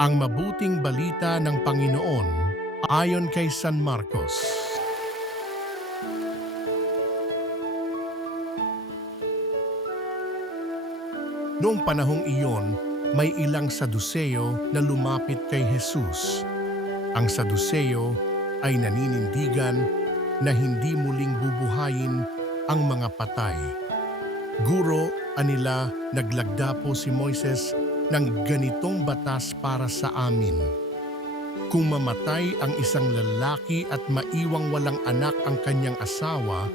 Ang mabuting balita ng Panginoon ayon kay San Marcos. Noong panahong iyon, may ilang Saduceo na lumapit kay Jesus. Ang Saduceo ay naninindigan na hindi muling bubuhayin ang mga patay. Guro, anila, naglagda po si Moises ng ganitong batas para sa amin. Kung mamatay ang isang lalaki at maiwang walang anak ang kanyang asawa,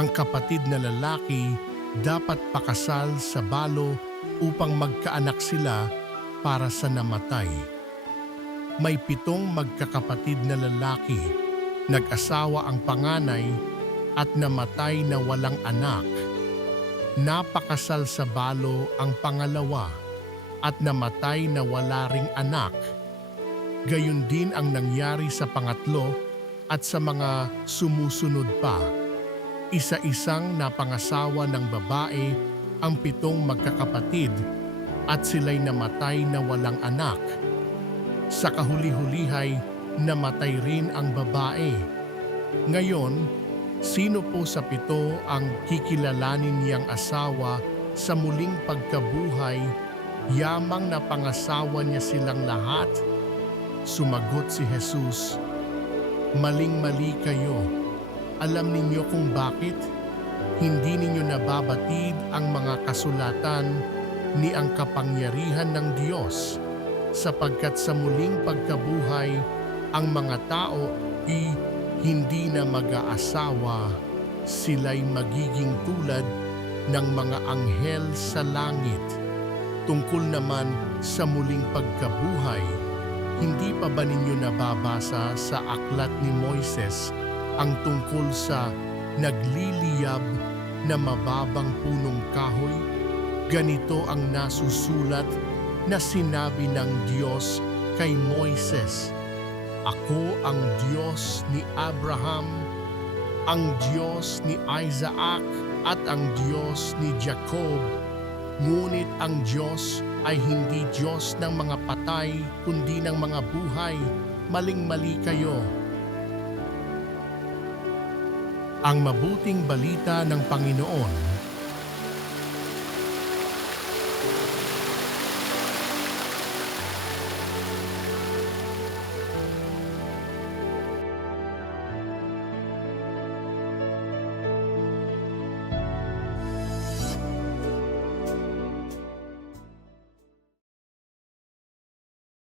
ang kapatid na lalaki dapat pakasal sa balo upang magkaanak sila para sa namatay. May 7 magkakapatid na lalaki, nag-asawa ang panganay at namatay na walang anak. Napakasal sa balo ang pangalawa at namatay na wala ring anak. Gayon din ang nangyari sa pangatlo at sa mga sumusunod pa. Isa-isang napangasawa ng babae ang 7 magkakapatid at sila'y namatay na walang anak. Sa kahuli-hulihay, namatay rin ang babae. Ngayon, sino po sa 7 ang kikilalanin niyang asawa sa muling pagkabuhay, yamang napangasawa niya silang lahat? Sumagot si Jesus, "Maling-mali kayo. Alam ninyo kung bakit? Hindi ninyo nababatid ang mga kasulatan ni ang kapangyarihan ng Diyos, sapagkat sa muling pagkabuhay, ang mga tao ay hindi na mag-aasawa, sila'y magiging tulad ng mga anghel sa langit." Tungkol naman sa muling pagkabuhay, hindi pa ba ninyo nababasa sa aklat ni Moises ang tungkol sa nagliliyab na mababang punong kahoy? Ganito ang nasusulat na sinabi ng Diyos kay Moises, "Ako ang Diyos ni Abraham, ang Diyos ni Isaac at ang Diyos ni Jacob." Ngunit ang Diyos ay hindi Diyos ng mga patay, kundi ng mga buhay. Maling-mali kayo. Ang mabuting balita ng Panginoon